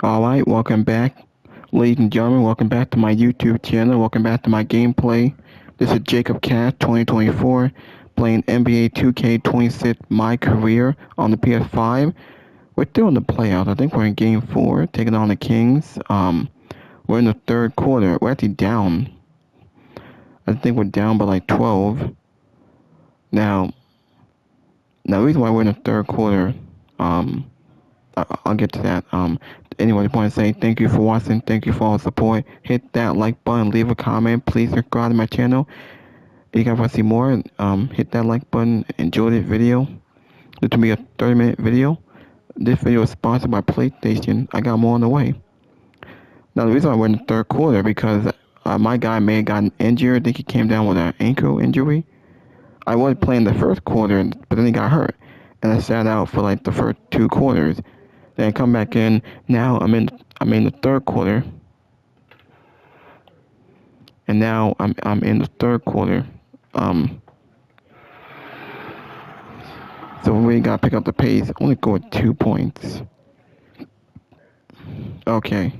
Alright, welcome back. Ladies and gentlemen, welcome back to my YouTube channel. Welcome back to my gameplay. This is Jacob Cat 2024 playing NBA 2K26 My Career on the PS5. We're still in the playoffs. I think we're in game 4, taking on the Kings. We're in the third quarter. We're actually down. I think we're down by like 12. Now the reason why we're in the third quarter, I'll get to that. Anyway, I just want to say thank you for watching. Thank you for all the support. Hit that like button. Leave a comment. Please subscribe to my channel. If you guys want to see more, hit that like button. Enjoy this video. This will be a 30-minute video. This video is sponsored by PlayStation. I got more on the way. Now, the reason why we're in the third quarter because my guy may have gotten injured. I think he came down with an ankle injury. I was playing the first quarter, but then he got hurt. And I sat out for like the first 2 quarters. Then come back in. Now I'm in the third quarter. And now I'm in the third quarter. So we gotta pick up the pace. Only go with 2 points. Okay.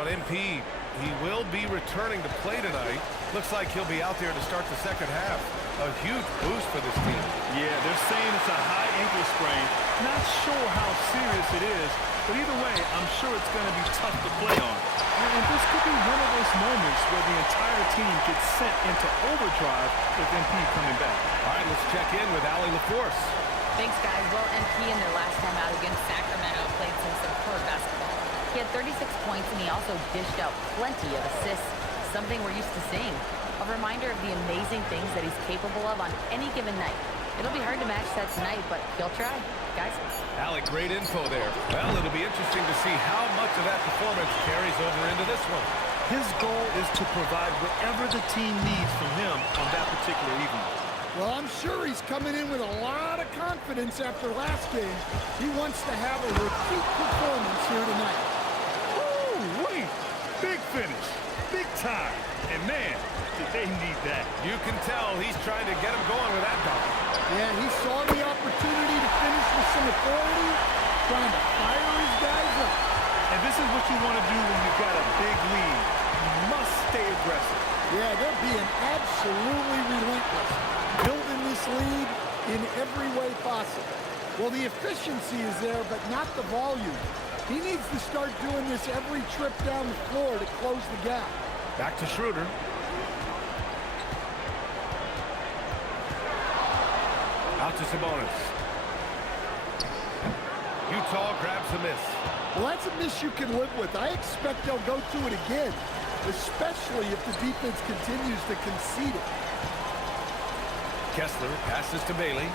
On MP, he will be returning to play tonight. Looks like he'll be out there to start the second half. A huge boost for this team. Yeah, they're saying it's a high ankle sprain. Not sure how serious it is, but either way, I'm sure it's going to be tough to play on. And this could be one of those moments where the entire team gets sent into overdrive with MP coming back. All right, let's check in with Allie LaForce. Thanks, guys. Well, MP in their last time out against Sacramento played some superb basketball. He had 36 points, and he also dished out plenty of assists, something we're used to seeing. A reminder of the amazing things that he's capable of on any given night. It'll be hard to match that tonight, but he'll try. Guys? Allie, great info there. Well, it'll be interesting to see how much of that performance carries over into this one. His goal is to provide whatever the team needs from him on that particular evening. Well, I'm sure he's coming in with a lot of confidence after last game. He wants to have a repeat performance here tonight. Woo-wee! Big finish. Big time. And man, did they need that. You can tell he's trying to get him going with that dunk. Yeah, he saw the opportunity to finish with some authority, trying to fire his guys up. And this is what you want to do when you've got a big lead. You must stay aggressive. Yeah, they're being absolutely relentless, building this lead in every way possible. Well, the efficiency is there, but not the volume. He needs to start doing this every trip down the floor to close the gap. Back to Schroeder. Out to Sabonis. Utah grabs the miss. Well, that's a miss you can live with. I expect they'll go to it again, especially if the defense continues to concede it. Kessler passes to Bailey.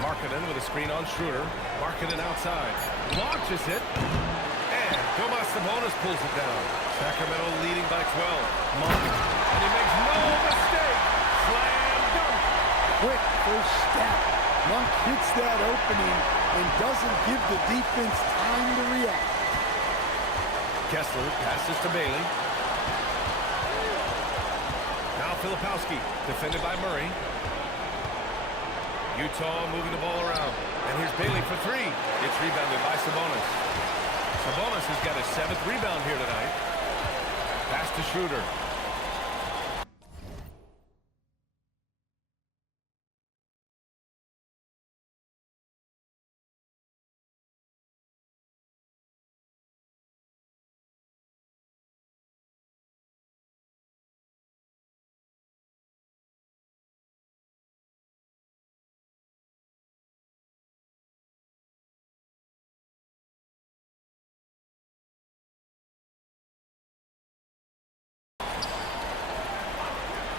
Markkanen with a screen on Schroeder. Markkanen outside. Launches it. And Domas Sabonis pulls it down. Sacramento leading by 12. Monk. And he makes no mistake. Slam dunk. Quick first step. Monk hits that opening and doesn't give the defense time to react. Kessler passes to Bailey. Filipowski, defended by Murray. Utah moving the ball around. And here's Bailey for three. It's rebounded by Sabonis. Sabonis has got his 7th rebound here tonight. Pass to Schroeder.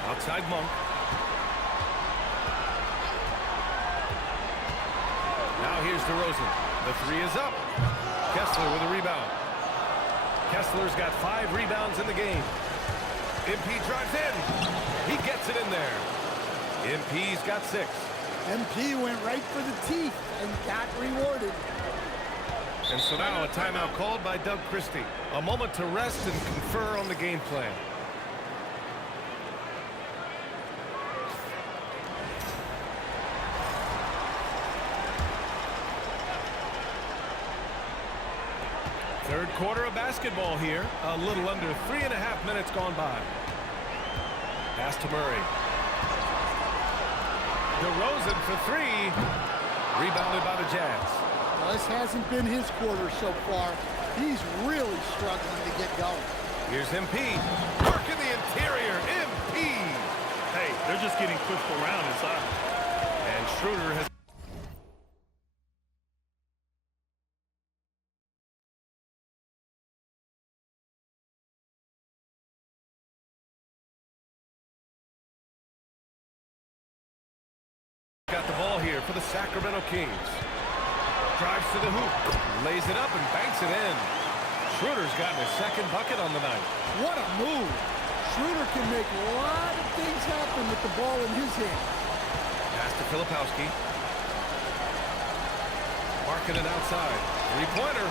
Outside Monk. Now here's DeRozan. The three is up. Kessler with a rebound. Kessler's got 5 rebounds in the game. MP drives in. He gets it in there. MP's got 6. MP went right for the teeth and got rewarded. And so now a timeout called by Doug Christie. A moment to rest and confer on the game plan. Third quarter of basketball here. A little under 3.5 minutes gone by. Pass to Murray. DeRozan for 3. Rebounded by the Jazz. Well, this hasn't been his quarter so far. He's really struggling to get going. Here's MP. Work in the interior. MP. Hey, they're just getting pushed around inside. And Schroeder has... got the ball here for the Sacramento Kings. Drives to the hoop, lays it up and banks it in. Schroeder's gotten his 2nd bucket on the night. What a move. Schroeder can make a lot of things happen with the ball in his hand. Pass to Filipowski. Marking it outside. 3-pointer.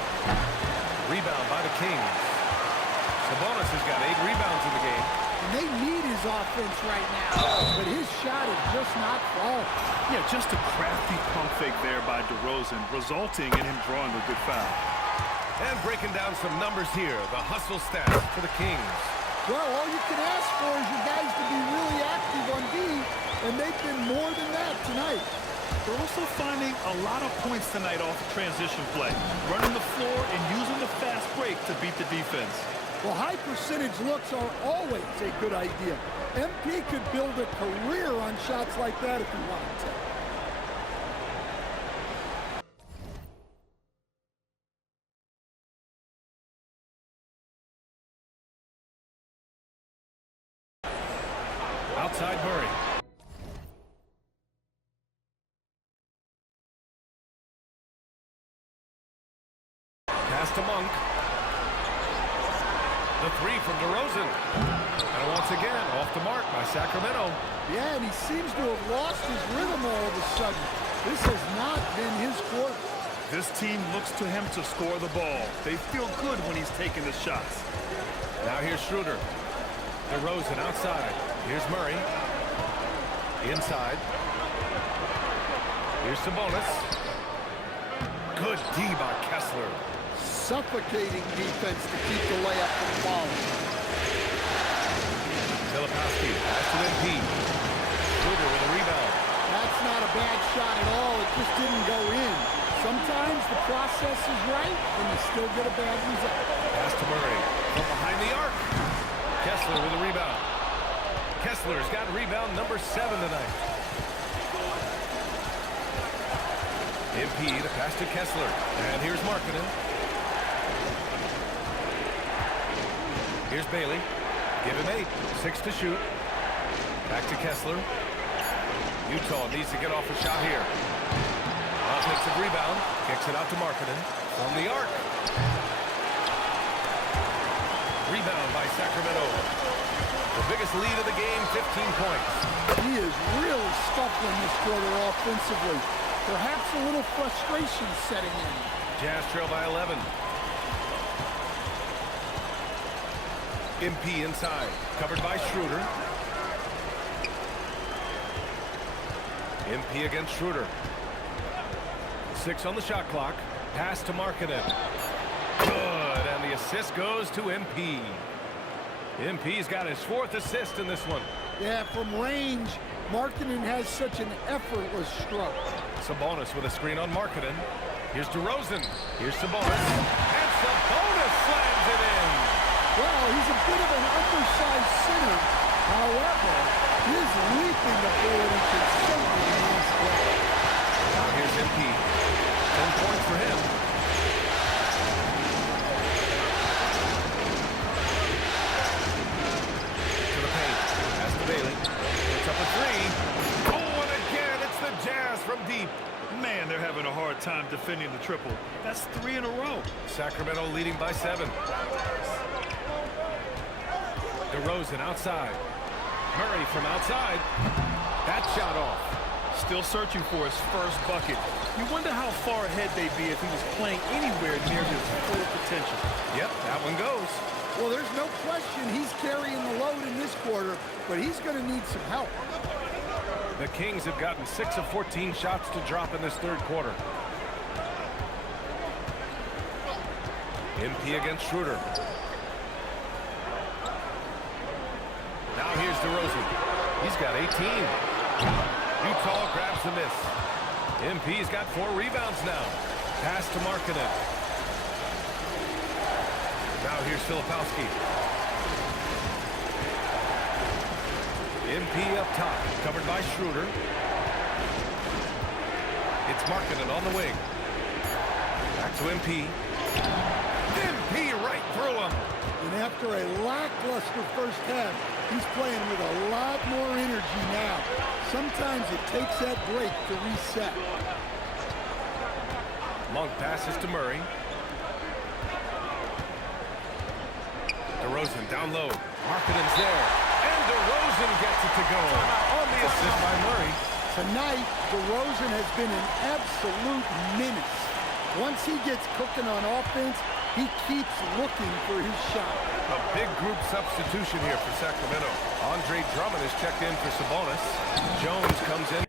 Rebound by the Kings. Sabonis has got 8 rebounds in the game. And they need his offense right now, but his shot is just not falling. Yeah, just a crafty pump fake there by DeRozan, resulting in him drawing a good foul. And breaking down some numbers here, the hustle stats for the Kings. Well, all you can ask for is your guys to be really active on D, and they've been more than that tonight. They're also finding a lot of points tonight off the transition play, running the floor and using the fast break to beat the defense. Well, high percentage looks are always a good idea. MP could build a career on shots like that if he wanted to. Outside Murray. Pass to Monk. The 3 from DeRozan. And once again, off the mark by Sacramento. Yeah, and he seems to have lost his rhythm all of a sudden. This has not been his quarter. This team looks to him to score the ball. They feel good when he's taking the shots. Now here's Schroeder. DeRozan outside. Here's Murray. Inside. Here's Sabonis. Good D by Kessler. Suffocating defense to keep the layup from falling. Filipowski, pass to MP. Schroeder with a rebound. That's not a bad shot at all. It just didn't go in. Sometimes the process is right, and you still get a bad result. Pass to Murray. From behind the arc. Kessler with a rebound. Kessler's got rebound number 7 tonight. MP to pass to Kessler. And here's Markkanen. Here's Bailey. Give him 8. 6 to shoot. Back to Kessler. Utah needs to get off a shot here. Offensive rebound. Kicks it out to Markkanen. From the arc. Rebound by Sacramento. The biggest lead of the game, 15 points. He is really scuffling this quarter offensively. Perhaps a little frustration setting in. Jazz trail by 11. MP inside. Covered by Schroeder. MP against Schroeder. 6 on the shot clock. Pass to Markkanen. Good, and the assist goes to MP. MP's got his 4th assist in this one. Yeah, from range, Markkanen has such an effortless stroke. Sabonis with a screen on Markkanen. Here's DeRozan. Here's Sabonis. And Sabonis slams it in. Well, he's a bit of an undersized center. However, his leaping ability can certainly be displayed. Now here's MP. 10 points for him. To the paint. Pass to Bailey. Puts up a 3. Oh, and again, it's the Jazz from deep. Man, they're having a hard time defending the triple. That's 3 in a row. Sacramento leading by 7. DeRozan outside. Murray from outside. That shot off. Still searching for his first bucket. You wonder how far ahead they'd be if he was playing anywhere near his full potential. Yep, that one goes. Well, there's no question he's carrying the load in this quarter, but he's going to need some help. The Kings have gotten 6 of 14 shots to drop in this 3rd quarter. MP against Schroeder. Now here's DeRozan. He's got 18. Utah grabs the miss. MP's got 4 rebounds now. Pass to Markkanen. Now here's Filipowski. MP up top, covered by Schroeder. It's Markkanen on the wing. Back to MP. MP right through him. And after a lackluster first half, he's playing with a lot more energy now. Sometimes it takes that break to reset. Monk passes to Murray. DeRozan down low. Markkanen's there. And DeRozan gets it to go. On the assist by Murray. Tonight, DeRozan has been an absolute menace. Once he gets cooking on offense, he keeps looking for his shot. A big group substitution here for Sacramento. Andre Drummond is checked in for Sabonis. Jones comes in.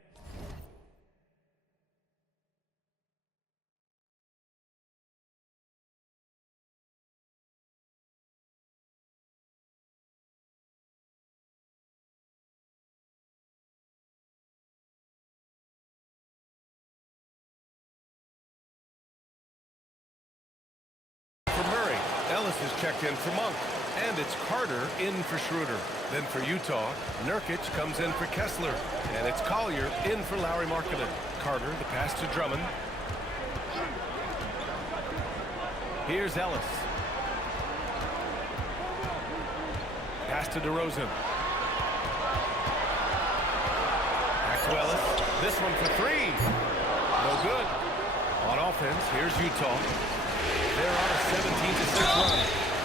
For Murray, Ellis is checked in for Monk. And it's Carter in for Schroeder. Then for Utah, Nurkic comes in for Kessler. And it's Collier in for Lauri Markkanen. Carter, the pass to Drummond. Here's Ellis. Pass to DeRozan. Back to Ellis. This one for 3. No good. On offense, here's Utah. They're on a 17-6 run.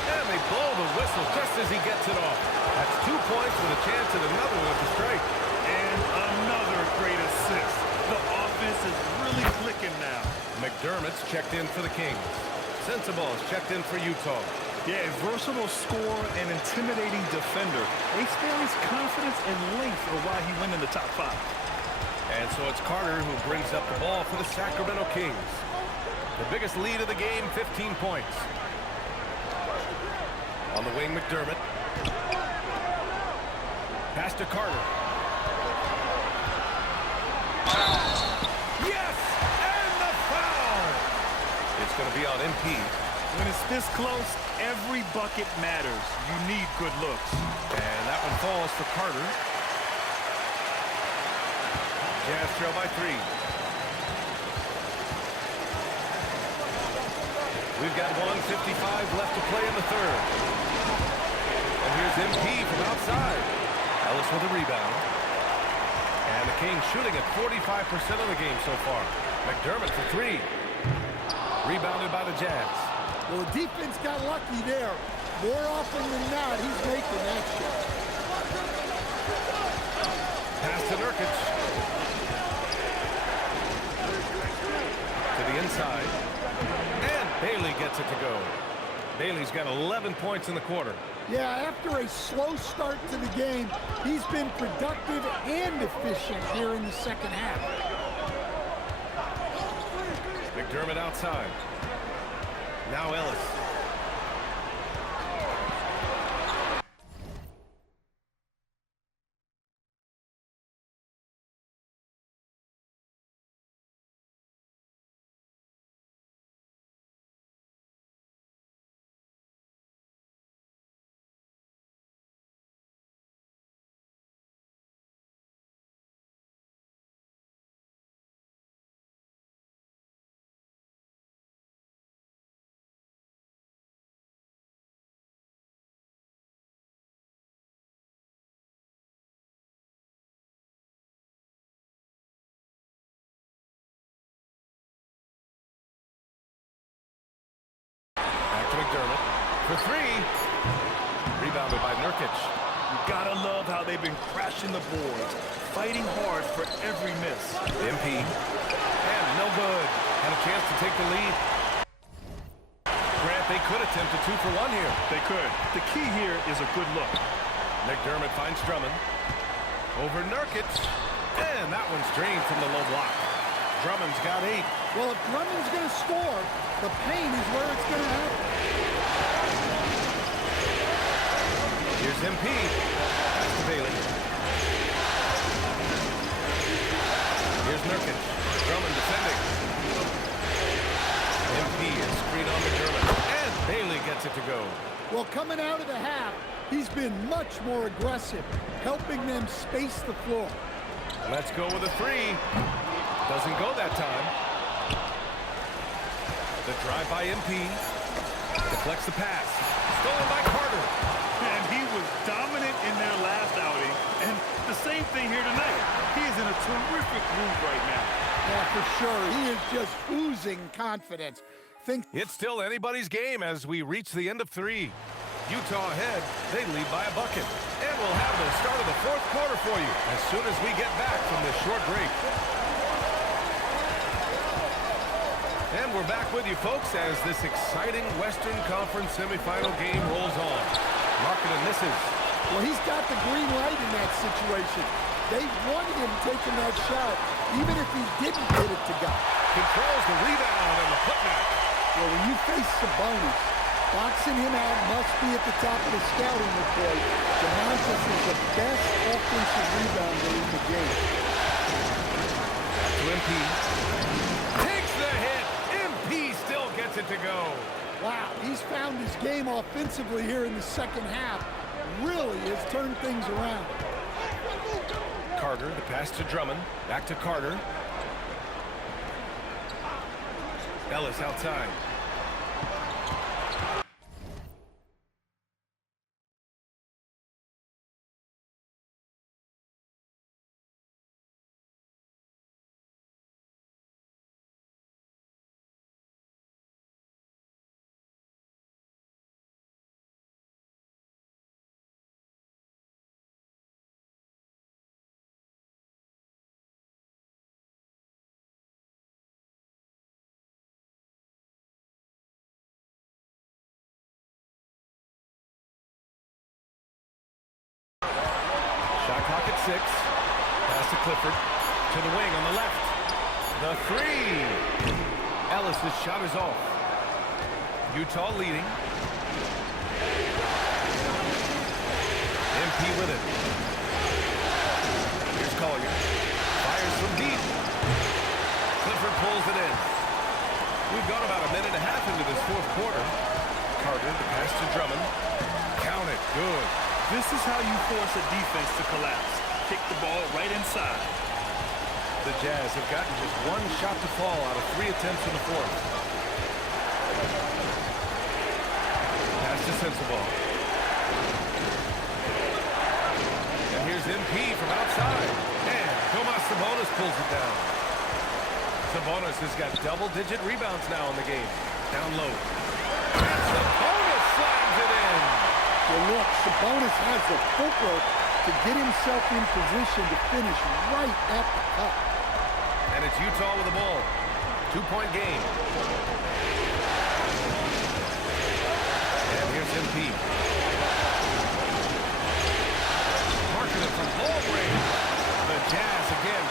And they blow the whistle just as he gets it off. That's 2 points with a chance at another one at the strike. And another great assist. The offense is really clicking now. McDermott's checked in for the Kings. Sensabaugh is checked in for Utah. Yeah, a versatile scorer and intimidating defender. Ace Bailey's confidence and length are why he went in the top 5. And so it's Carter who brings up the ball for the Sacramento Kings. The biggest lead of the game, 15 points. On the wing, McDermott. Pass to Carter. Yes! And the foul! It's going to be on MP. When it's this close, every bucket matters. You need good looks. And that one falls for Carter. Jazz trail by 3. We've got 1:55 left to play in the 3rd. And here's MP from outside. Ellis with a rebound. And the Kings shooting at 45% of the game so far. McDermott for 3. Rebounded by the Jazz. Well, the defense got lucky there. More often than not, he's making that shot. Pass to Nurkic. To the inside. And Bailey gets it to go. Bailey's got 11 points in the quarter. Yeah, after a slow start to the game, he's been productive and efficient here in the second half. McDermott outside. Now Ellis. McDermott for three. Rebounded by Nurkic. You gotta love how they've been crashing the boards, fighting hard for every miss. MP. And no good. Had a chance to take the lead. Grant, they could attempt a 2 for 1 here. They could. The key here is a good look. McDermott finds Drummond. Over Nurkic. And that one's drained from the low block. Drummond's got 8. Well, if Drummond's going to score, the paint is where it's going to happen. Here's MP. Pass to Bailey. Here's Nurkic. Drummond defending. MP is screen on McDermott. And Bailey gets it to go. Well, coming out of the half, he's been much more aggressive, helping them space the floor. Let's go with a 3. Doesn't go that time. The drive by MP. Deflects the pass. Stolen by Carter. And he was dominant in their last outing. And the same thing here tonight. He is in a terrific groove right now. Yeah, for sure. He is just oozing confidence. It's still anybody's game as we reach the end of 3. Utah ahead. They lead by a bucket. And we'll have the start of the 4th quarter for you as soon as we get back from this short break. And we're back with you, folks, as this exciting Western Conference semifinal game rolls on. Marking and misses. Well, he's got the green light in that situation. They wanted him taking that shot, even if he didn't get it to go. Controls the rebound and the putback. Well, when you face Sabonis, boxing him out must be at the top of the scouting report. DeMontis is the best offensive rebounder in the game. To MP. Takes the hit. MP still gets it to go. Wow, he's found his game offensively here in the second half. Really has turned things around. Carter, the pass to Drummond. Back to Carter. Ellis outside. Shot clock at 6. Pass to Clifford. To the wing on the left. The 3. Ellis's shot is off. Utah leading. MP with it. Here's Collier. Fires from deep. Clifford pulls it in. We've got about a minute and a half into this 4th quarter. Carter, the pass to Drummond. Count it. Good. This is how you force a defense to collapse. Kick the ball right inside. The Jazz have gotten just 1 shot to fall out of 3 attempts in the 4th. Pass to Sensabaugh. And here's MP from outside. And Tomas Sabonis pulls it down. Sabonis has got double-digit rebounds now in the game. Down low. And Sabonis slams it in. Well, look, Sabonis has the footwork to get himself in position to finish right at the cup. And it's Utah with the ball. 2-point game. And here's MP.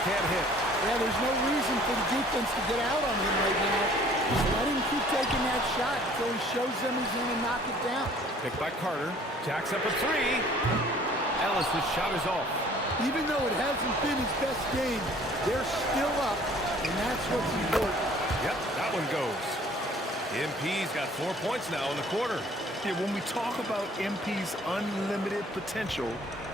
can't hit. Yeah, there's no reason for the defense to get out on him right now. Just let him keep taking that shot until he shows them he's going to knock it down. Picked by Carter. Jacks up a three. Ellis' shot is off. Even though it hasn't been his best game, they're still up, and that's what's important. Yep, that one goes. MP's got 4 points now in the quarter. Yeah, when we talk about MP's unlimited potential,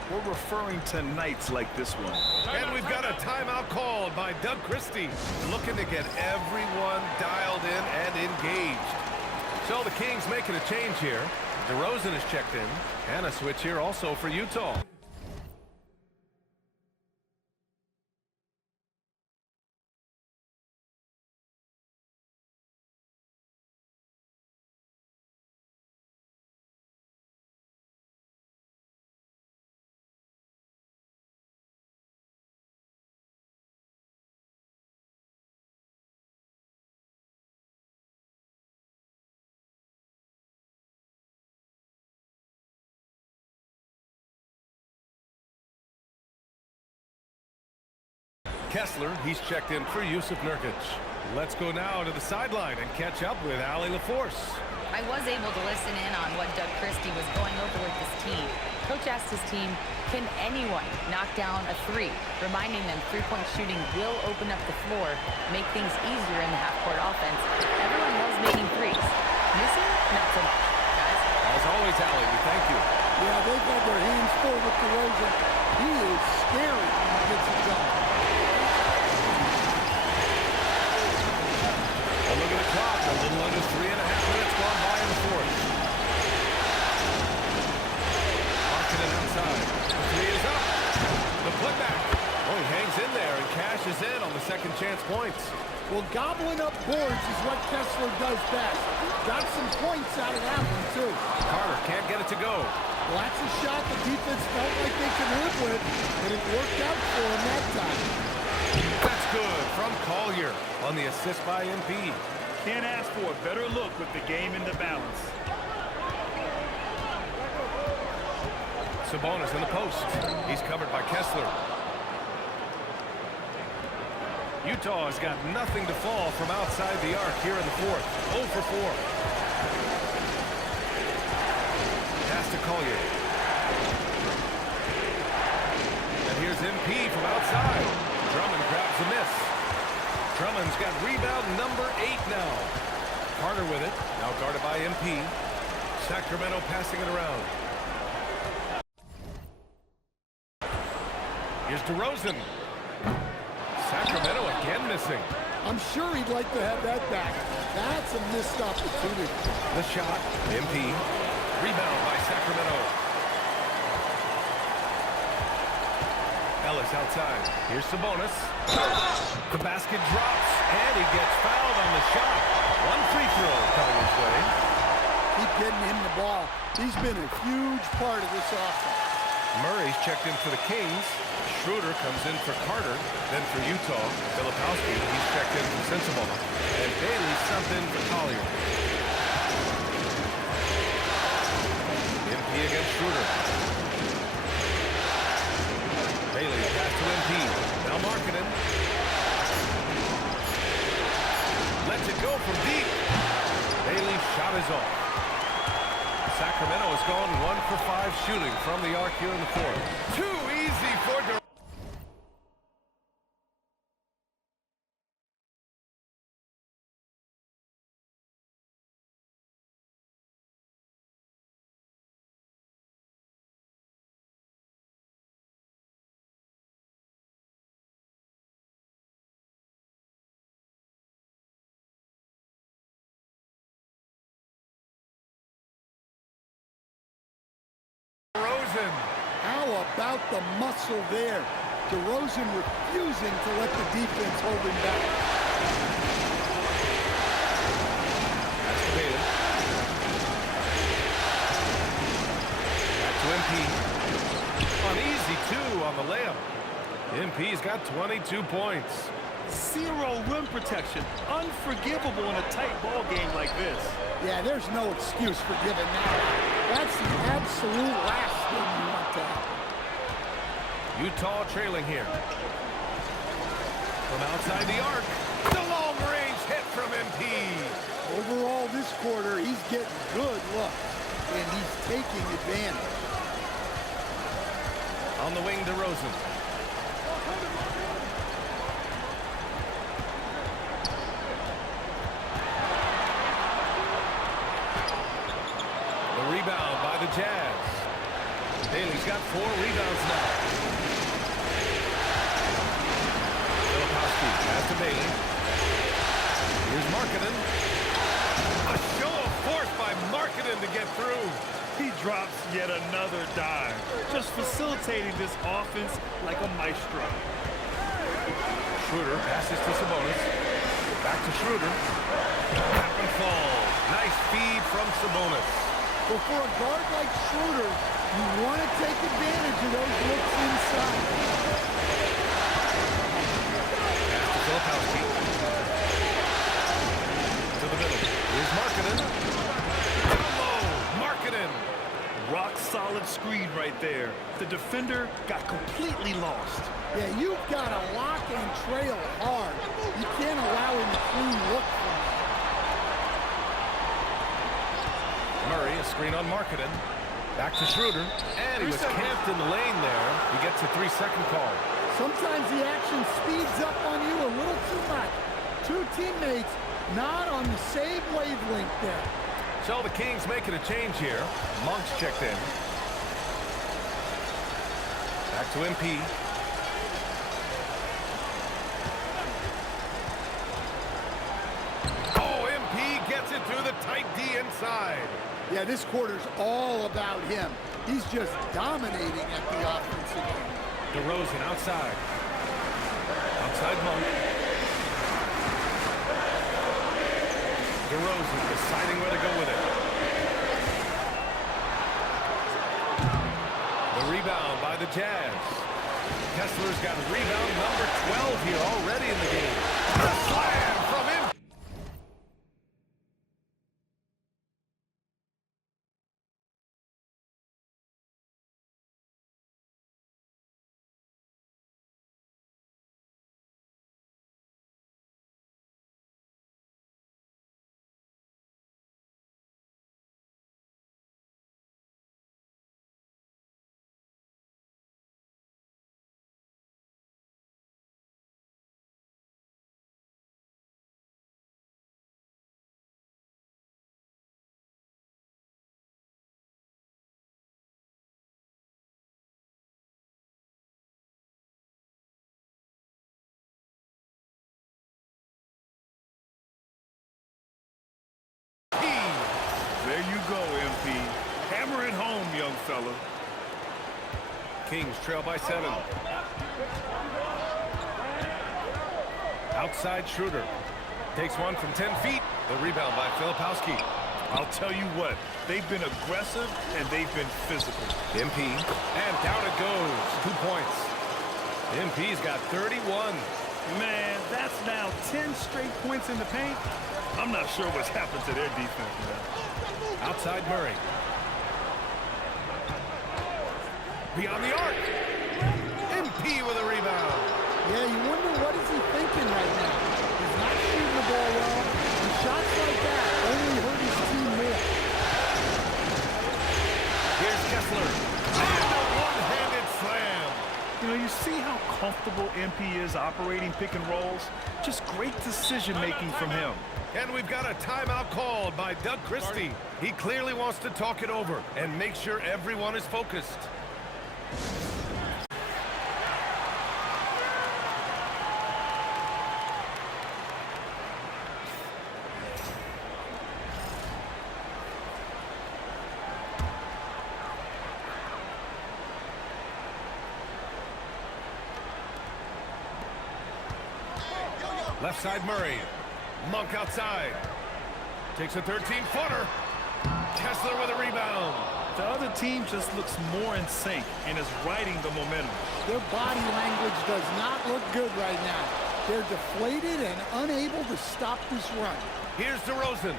we're referring to nights like this one. And we've got a timeout called by Doug Christie, looking to get everyone dialed in and engaged. So the Kings making a change here. DeRozan is checked in, and a switch here also for Utah. Kessler, he's checked in for Yusuf Nurkic. Let's go now to the sideline and catch up with Allie LaForce. I was able to listen in on what Doug Christie was going over with his team. Coach asked his team, can anyone knock down a three? Reminding them three-point shooting will open up the floor, make things easier in the half-court offense. Everyone loves making threes. Missing? Not so much. Guys? As always, Allie, we thank you. Yeah, they've had their hands full with DeRozan. He is scary when he gets it done. Look at the clock, a little under 3.5 minutes gone by in the fourth. Marketing outside. The three is up. The putback. Oh, he hangs in there and cashes in on the second chance points. Well, gobbling up boards is what Kessler does best. Got some points out of that one, too. Carter can't get it to go. Well, that's a shot the defense felt like they could live with, and it worked out for him that time. That's good from Collier on the assist by MP. Can't ask for a better look with the game in the balance. Sabonis in the post. He's covered by Kessler. Utah has got nothing to fall from outside the arc here in the fourth. 0 for 4. Pass to Collier. And here's MP from outside. Drummond grabs the miss. Drummond's got rebound number 8 now. Carter with it. Now guarded by MP. Sacramento passing it around. Here's DeRozan. Sacramento again missing. I'm sure he'd like to have that back. That's a missed opportunity. The shot. MP. Rebound by Sacramento. Ellis outside. Here's Sabonis. The basket drops, and he gets fouled on the shot. One free throw coming his way. Keep getting him the ball. He's been a huge part of this offense. Murray's checked in for the Kings. Schroeder comes in for Carter. Then for Utah, Filipowski, he's checked in for Sensabaugh. And Bailey subbed in for Collier. MP against Schroeder. Bailey pass to MP. Now Markkanen. Lets it go from deep. Bailey's shot is off. Sacramento has gone 1 for 5 shooting from the arc here in the fourth. Too easy for DeRozan. How about the muscle there? DeRozan refusing to let the defense hold him back. That's to Bailey. Back to MP. An easy 2 on the layup. MP's got 22 points. 0 rim protection. Unforgivable in a tight ball game like this. Yeah, there's no excuse for giving that. That's the absolute last thing you want to have. Utah trailing here. From outside the arc, the long-range hit from MP. Overall, this quarter, he's getting good looks, and he's taking advantage. On the wing, DeRozan. The rebound by the Jazz. Bailey's got 4 rebounds now. Filipowski has to Bailey. Here's Markkanen. A show of force by Markkanen to get through. He drops yet another dime, just facilitating this offense like a maestro. Schroeder passes to Sabonis. Back to Schroeder. Tap and fall. Nice feed from Sabonis. But for a guard like Schroeder, you want to take advantage of those looks inside. Pass to Filipowski. To the middle. Here's Markkanen. Low. Markkanen. Rock-solid screen right there. The defender got completely lost. Yeah, you've got to lock and trail hard. You can't allow him a clean look from that. Murray, a screen on Markkanen. Back to Schroeder. And he was camped in the lane there. He gets a 3-second call. Sometimes the action speeds up on you a little too much. Two teammates not on the same wavelength there. So the Kings making a change here. Monk's checked in. Back to MP. Oh, MP gets it through the tight D inside. Yeah, this quarter's all about him. He's just dominating at the offensive end. DeRozan outside. Outside Monk. DeRozan deciding where to go with it. The rebound by the Jazz. Kessler's got rebound number 12 here already in the game. A slam from him. There you go, MP. Hammer it home, young fella. Kings trail by 7. Outside Schroeder. Takes one from 10 feet. The rebound by Filipowski. I'll tell you what, they've been aggressive and they've been physical. MP. And down it goes. 2 points. MP's got 31. Man, that's now 10 straight points in the paint. I'm not sure what's happened to their defense now. Outside Murray. Beyond the arc. MP with a rebound. Yeah, you wonder what is he thinking right now. He's not shooting the ball well, and shots like that only hurt his team more. Here's Kessler. And a one-handed slam. You know, you see how comfortable MP is operating pick and rolls? Just great decision-making from him. And we've got a timeout called by Doug Christie. He clearly wants to talk it over and make sure everyone is focused. Left side Murray. Monk outside. Takes a 13-footer. Kessler with a rebound. The other team just looks more in sync and is riding the momentum. Their body language does not look good right now. They're deflated and unable to stop this run. Here's DeRozan.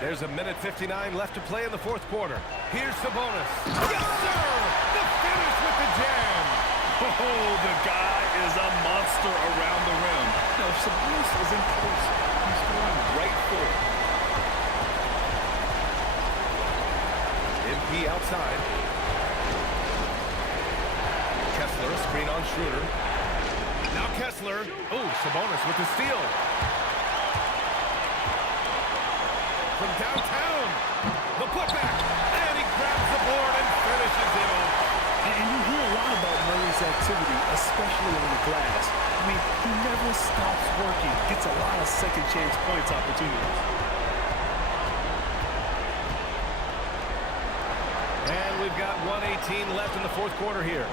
There's a minute 59 left to play in the fourth quarter. Here's Sabonis. Yes, sir! The finish with the jam. Oh, the guy is a monster around the rim. Now, if Sabonis isn't close, he's going right for it. MP outside. Kessler, screen on Schroeder. Now Kessler. Oh, Sabonis with the steal. From downtown, the putback, and he grabs the board and finishes it off. And you hear a lot about Murray's activity, especially on the glass. I mean, he never stops working, gets a lot of second chance points opportunities. And we've got 1:18 left in the fourth quarter here.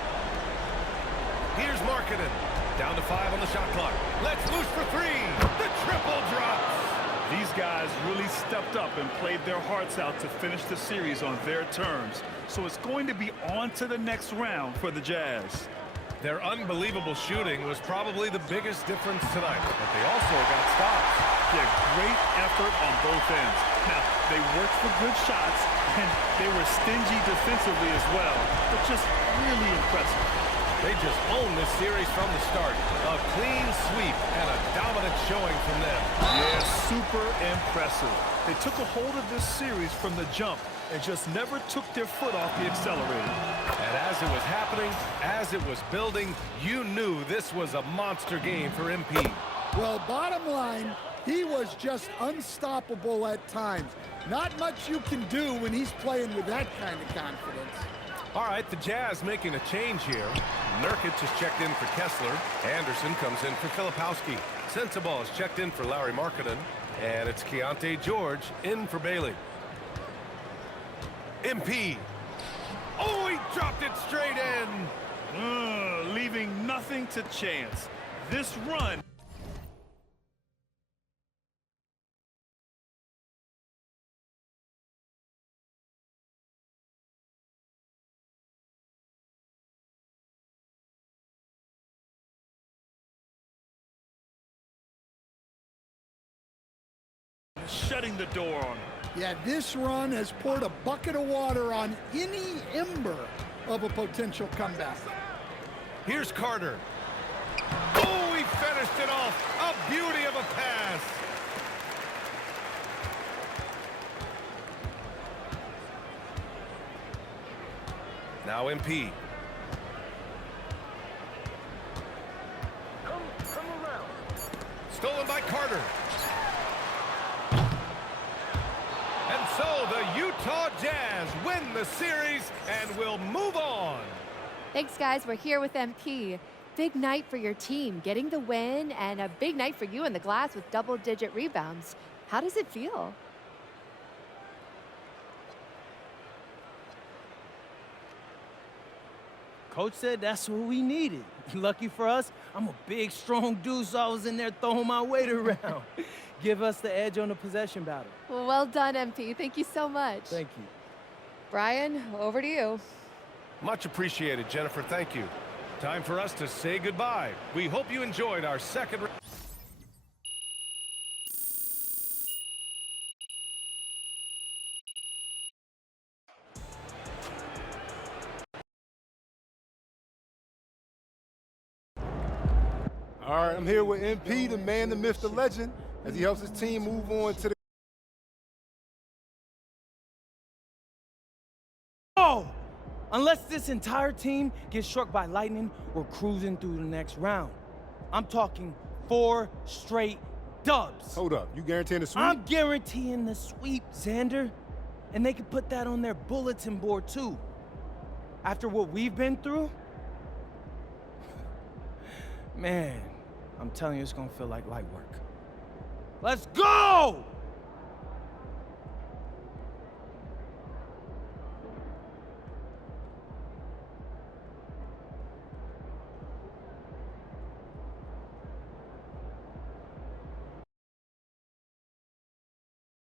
Here's Markkanen, down to 5 on the shot clock. Let's loose for 3. The triple drops. These guys really stepped up and played their hearts out to finish the series on their terms. So it's going to be on to the next round for the Jazz. Their unbelievable shooting was probably the biggest difference tonight, but they also got stops. Yeah, great effort on both ends. Now, they worked for good shots, and they were stingy defensively as well, but just really impressive. They just owned this series from the start. A clean sweep and a dominant showing from them. Yeah, super impressive. They took a hold of this series from the jump and just never took their foot off the accelerator. And as it was happening, as it was building, you knew this was a monster game for MP. Well, bottom line, he was just unstoppable at times. Not much you can do when he's playing with that kind of confidence. All right, the Jazz making a change here. Nurkic has checked in for Kessler. Anderson comes in for Filipowski. Sensabaugh is checked in for Larry Markkanen. And it's Keontae George in for Bailey. MP. Oh, he dropped it straight in. Leaving nothing to chance. This run. Shutting the door on him. Yeah, this run has poured a bucket of water on any ember of a potential comeback. Here's Carter. Oh, he finished it off. A beauty of a pass. Now MP. Come around. Stolen by Carter. And so the Utah Jazz win the series and will move on. Thanks, guys. We're here with MP. Big night for your team, getting the win, and a big night for you in the glass with double-digit rebounds. How does it feel? Coach said that's what we needed. Lucky for us, I'm a big, strong dude, so I was in there throwing my weight around. Give us the edge on the possession battle. Well done, MP. Thank you so much. Thank you. Brian, over to you. Much appreciated, Jennifer. Thank you. Time for us to say goodbye. We hope you enjoyed our second. All right, I'm here with MP, the man, the myth, the legend, as he helps his team move on to the... Oh! Unless this entire team gets struck by lightning, we're cruising through the next round. I'm talking 4 straight dubs. Hold up, you guaranteeing the sweep? I'm guaranteeing the sweep, Xander. And they can put that on their bulletin board, too. After what we've been through, man, I'm telling you, it's gonna feel like light work. Let's go!